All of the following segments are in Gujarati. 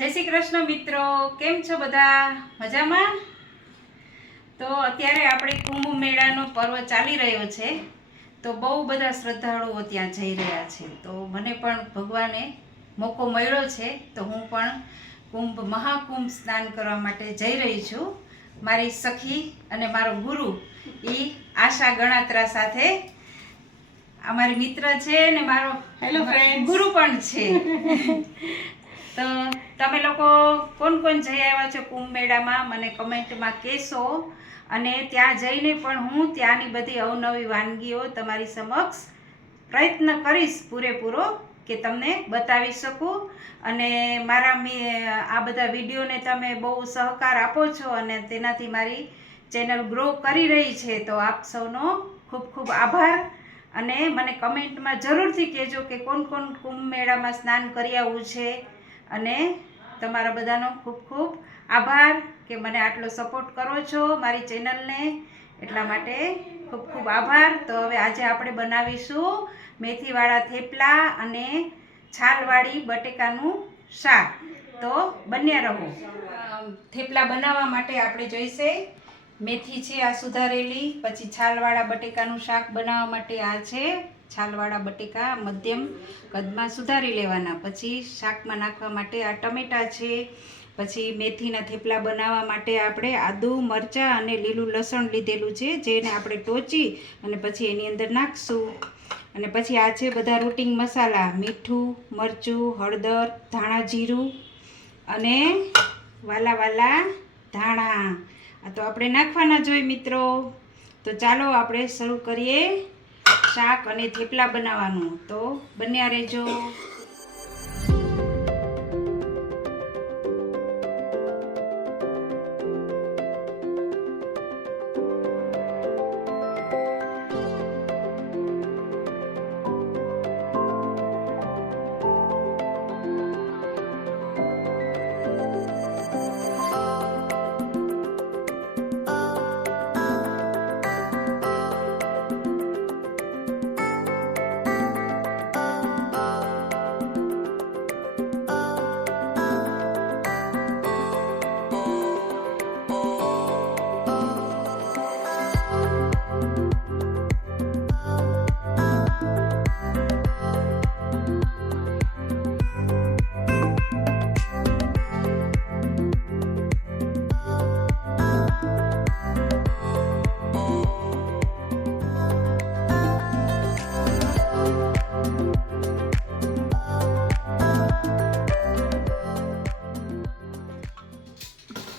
જય શ્રી કૃષ્ણ મિત્રો કેમ છો બધા? મજામાં? તો અત્યારે આપણે કુંભ મેળાનો પર્વ ચાલી રહ્યો છે. તો બહુ બધા શ્રદ્ધાળુઓ ત્યાં જઈ રહ્યા છે. તો મને પણ ભગવાને મોકો મળ્યો છે. તો હું પણ કુંભ મહાકુંભ સ્નાન કરવા માટે જઈ રહી છું. મારી સખી અને મારો ગુરુ એ આશા ગણાત્રા સાથે અમારી મિત્ર છે ને મારો હેલો ફ્રેન્ડ ગુરુ પણ છે. તો તમે લોકો કોણ કોણ જઈ આવ્યા છો કુંભ મેળામાં? મને કમેન્ટમાં કહેશો. અને ત્યાં જઈને પણ હું ત્યાંની બધી અવનવી વાનગીઓ તમારી સમક્ષ પ્રયત્ન કરીશ પૂરેપૂરો કે તમને બતાવી શકું. અને મારા મે- આ બધા વિડીયોને તમે બહુ સહકાર આપો છો અને તેનાથી મારી ચેનલ ગ્રો કરી રહી છે, તો આપ સૌનો ખૂબ ખૂબ આભાર. અને મને કમેન્ટમાં જરૂરથી કહેજો કે કોણ કોણ કુંભ મેળામાં સ્નાન કરી આવવું છે અને તમારા બધાનો ખૂબ ખૂબ આભાર કે મને આટલો સપોર્ટ કરો છો મારી ચેનલને એટલા માટે ખૂબ ખૂબ આભાર. તો હવે આજે આપણે બનાવીશું મેથીવાળા થેપલા અને છાલવાળી બટેકાનું શાક. તો બન્યા રહો. થેપલા બનાવવા માટે આપણે જોઈશે. મેથી છે આ સુધારેલી, પછી છાલવાળા બટેકાનું શાક બનાવવા માટે આ છે. છાલવાળા બટેકા મધ્યમ કદમાં સુધારી લેવાના. પછી શાકમાં નાખવા માટે આ ટમેટા છે. પછી મેથીના થેપલા બનાવવા માટે આપણે આદુ, મરચાં અને લીલું લસણ લીધેલું છે, જેને આપણે ટોચી અને પછી એની અંદર નાખશું. અને પછી આ છે બધા રૂટિંગ મસાલા. મીઠું, મરચું, હળદર, ધાણા, જીરું અને વાલા વાલા ધાણા. આ તો આપણે નાખવાના જોઈએ મિત્રો. તો ચાલો આપણે શરૂ કરીએ. શાક અને થેપલા બનાવવાનું તો બન્યા રહેજો.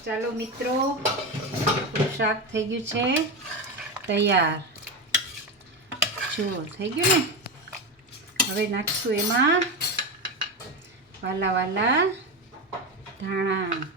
ચાલો મિત્રો, શાક થઈ ગયું છે. તૈયાર. જુઓ, થઈ ગયું ને? હવે નાખશું એમાં વાલા વાલા ધાણા.